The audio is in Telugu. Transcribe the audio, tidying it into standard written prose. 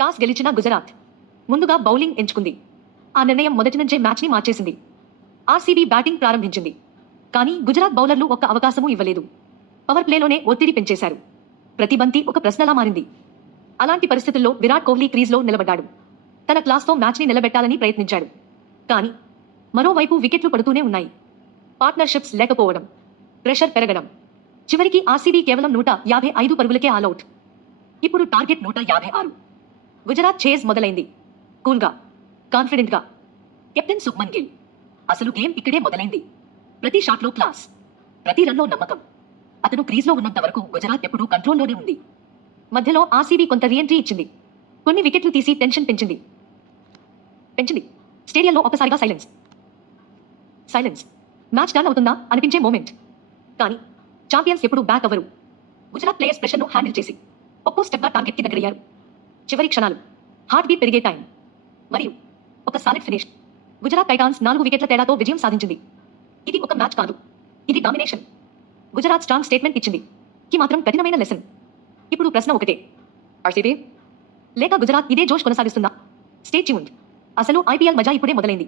టాస్ గెలిచిన గుజరాత్ ముందుగా బౌలింగ్ ఎంచుకుంది. ఆ నిర్ణయం మొదటి నుంచే మ్యాచ్ని మార్చేసింది. ఆర్సీబీ బ్యాటింగ్ ప్రారంభించింది. కానీ గుజరాత్ బౌలర్లు ఒక్క అవకాశమూ ఇవ్వలేదు. పవర్ ప్లేలోనే ఒత్తిడి పెంచేశారు. ప్రతి బంతి ఒక ప్రశ్నలా మారింది. అలాంటి పరిస్థితుల్లో విరాట్ కోహ్లీ క్రీజ్లో నిలబడ్డాడు. తన క్లాస్తో మ్యాచ్ని నిలబెట్టాలని ప్రయత్నించాడు. కానీ మరోవైపు వికెట్లు పడుతూనే ఉన్నాయి. పార్ట్నర్షిప్స్ లేకపోవడం, ప్రెషర్ పెరగడం. చివరికి ఆర్సీబీ కేవలం 155 పరుగులకే ఆలౌట్. ఇప్పుడు టార్గెట్ 156. గుజరాత్ చేజ్ మొదలైంది. కూల్గా, కాన్ఫిడెంట్గా. కెప్టెన్ శుభ్మన్ గిల్. అసలు గేమ్ ఇక్కడే మొదలైంది. ప్రతి షాట్లో క్లాస్, ప్రతి రన్లో నమ్మకం. అతను క్రీజ్లో ఉన్నంత వరకు గుజరాత్ ఎప్పుడూ కంట్రోల్లోనే ఉంది. మధ్యలో ఆర్సీబీ కొంత రీఎంట్రీ ఇచ్చింది. కొన్ని వికెట్లు తీసి టెన్షన్ పెంచింది. స్టేడియంలో ఒకసారిగా సైలెన్స్. మ్యాచ్ టర్న్ అవుతుందా అనిపించే మూమెంట్. కానీ ఛాంపియన్స్ ఎప్పుడు బ్యాక్ అవ్వరు. గుజరాత్ ప్లేయర్స్ ప్రెషర్ను హ్యాండిల్ చేసి ఒక్కో స్టెప్గా టార్గెట్కి దగ్గరయ్యారు. చివరి క్షణాలు, హార్ట్ బీట్ పెరిగే టైం, మరియు ఒక సాలిడ్ ఫినిష్. గుజరాత్ టైటాన్స్ 4 వికెట్ల తేడాతో విజయం సాధించింది. ఇది ఒక మ్యాచ్ కాదు, ఇది డామినేషన్. గుజరాత్ స్ట్రాంగ్ స్టేట్మెంట్ ఇచ్చింది. కి మాత్రం కఠినమైన లెసన్. ఇప్పుడు ప్రశ్న ఒకటే, ఆర్సీబీ లేక గుజరాత్ ఇదే జోష్ కొనసాగిస్తుందా? Stay tuned. అసలు ఐపీఎల్ మజా ఇప్పుడే మొదలైంది.